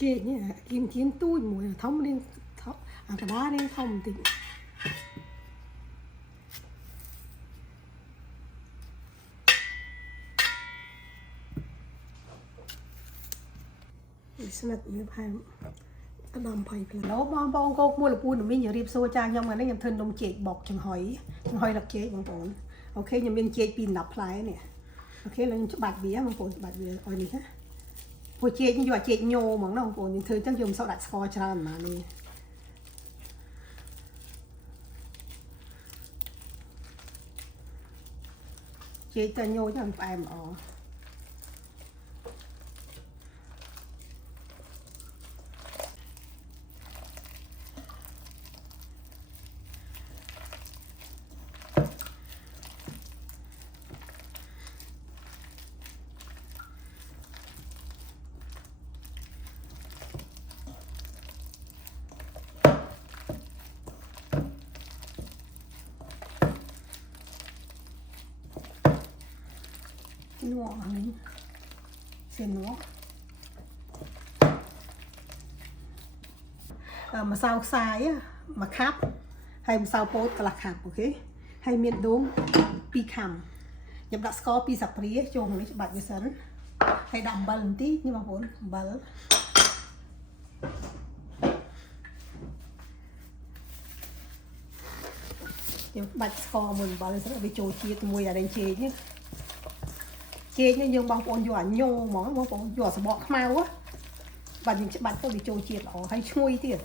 chế nhé kim chiến túi mùi thống lên cả đá lên thông thì sạch như phải cái đầm phải nó bong cô mua là buôn mình nhiều riệp xô cha nhưng mà nó nhầm thân đông chế bọc chẳng hỏi là chế bằng bồn ok nhầm bên chế pin đập lại nè ok là bạch vía bằng bồn bạch vía ôi này ha hồi chế như vậy chế nhô bằng nó bằng bồn nhưng thường chắc dùng sau đặt score cho mà đi chế cho nhô cho phải em ở nua mình xem nua mà sao sai á mà khắp hay mà sao post là khắp ok hay miền đông pi khăm nhập đặt score pi sập ria chung này bạn cái sấn hay đậm bẩn tí nhưng mà vốn bẩn nhưng bạn score mình bẩn sẽ bị trôi chia mùi ở đây chế nhé chế như nhưng bằng con dọa nhô món bằng con dọa sẽ bỏ mau á bạn tôi bị trôi chia ở hay chui tiền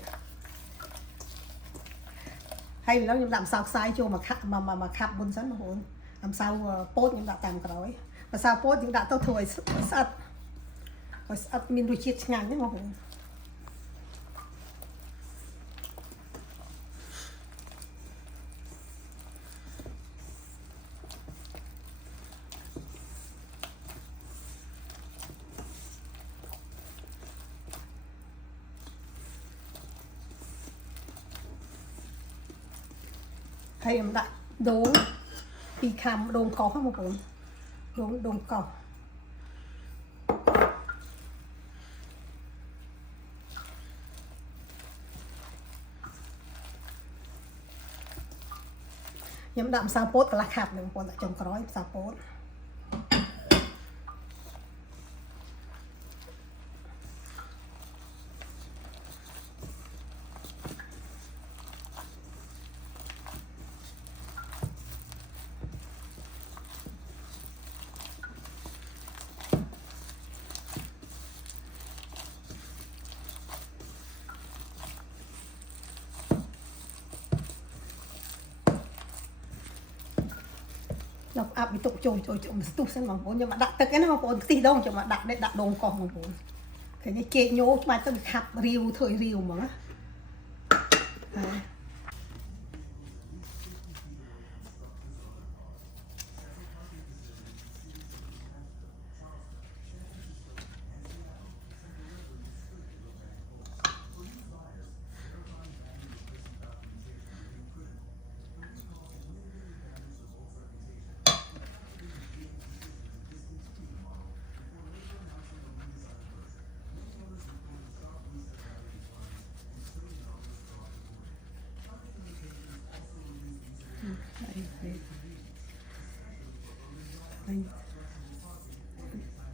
hay là nó làm sao sai cho mà khắp bún sắn mà hồn làm sao post những đã tạm cái mà sao post những đã tao thôi sạch mình đuổi chết ngàn đấy mà hồn hay em đặt đố pi khăm đồn có không một đồn có nhắm đạm sao post là khạp đừng còn tại trong cõi sao post nó áp bị tụ trôi tụ xem bằng vốn nhưng mà đặt tất cái nó còn tí đâu cho mà đặt đồn còn bằng vốn cái này kê nhố mà tôi khắp riu thời riu mà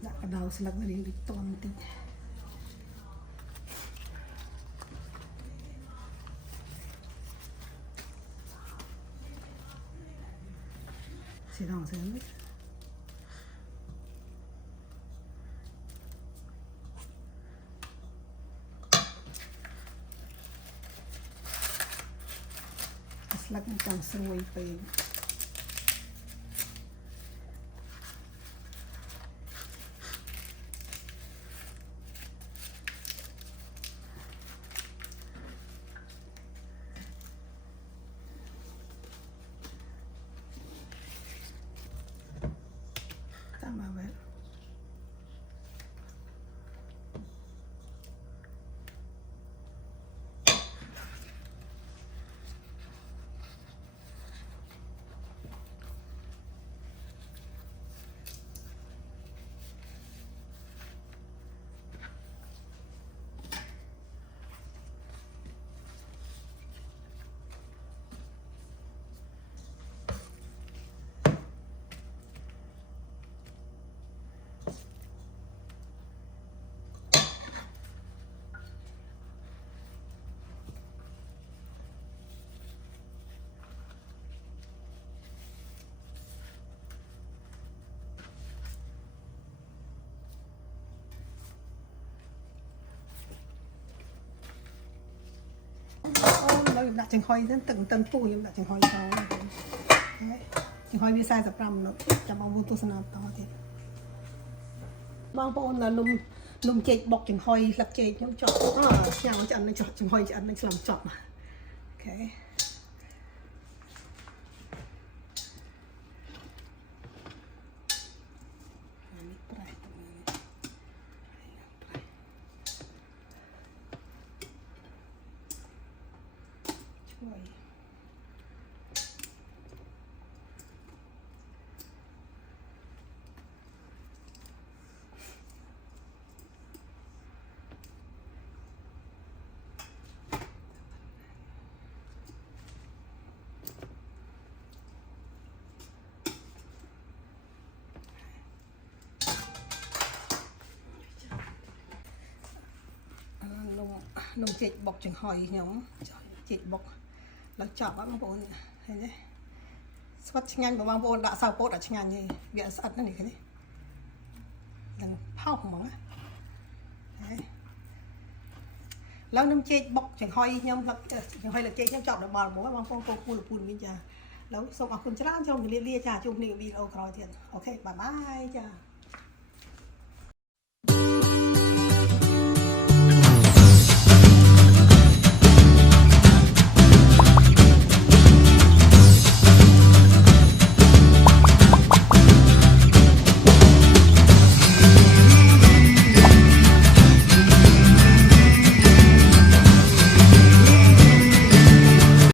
đặt đầu sẽ là cái gì toàn tí xì đòn sẽ mất lắc trong xuôi về mà vậy เราđặt chừng hoi đến từng tân phu nhưng đặt chừng hoi cháu chừng hoi vì sai tập rằm nó chả bằng vô tu sanh to thì bao bao là lùm chệch bọc chừng hoi lật chệch nhóm chọn nhà nó chọn nó chọn chừng hoi chọn nó làm chọn mà ok nông chệch bọc chừng hoi nhóm chệch bọcแล้วจับว่าบางคนเห็นไหมสวัสดิ์งานของบางคนด่าสาวโป๊ด่างานนี่เบียร์สัตว์นั่นเองนี่ดังเผาของมึงอ่ะแล้วน้ำเจ๊บอกจังหอยย่อมหลักจังหอยหลักเจ๊ย่อมจับดอกบอลบอกว่าบางคนโกกูหรือปูนมิจ้าแล้วส่งเอาคุณจ้าชมเรียจ้าจุ่มนี่วีโอครอยเทียนโอเคบายบายจ้า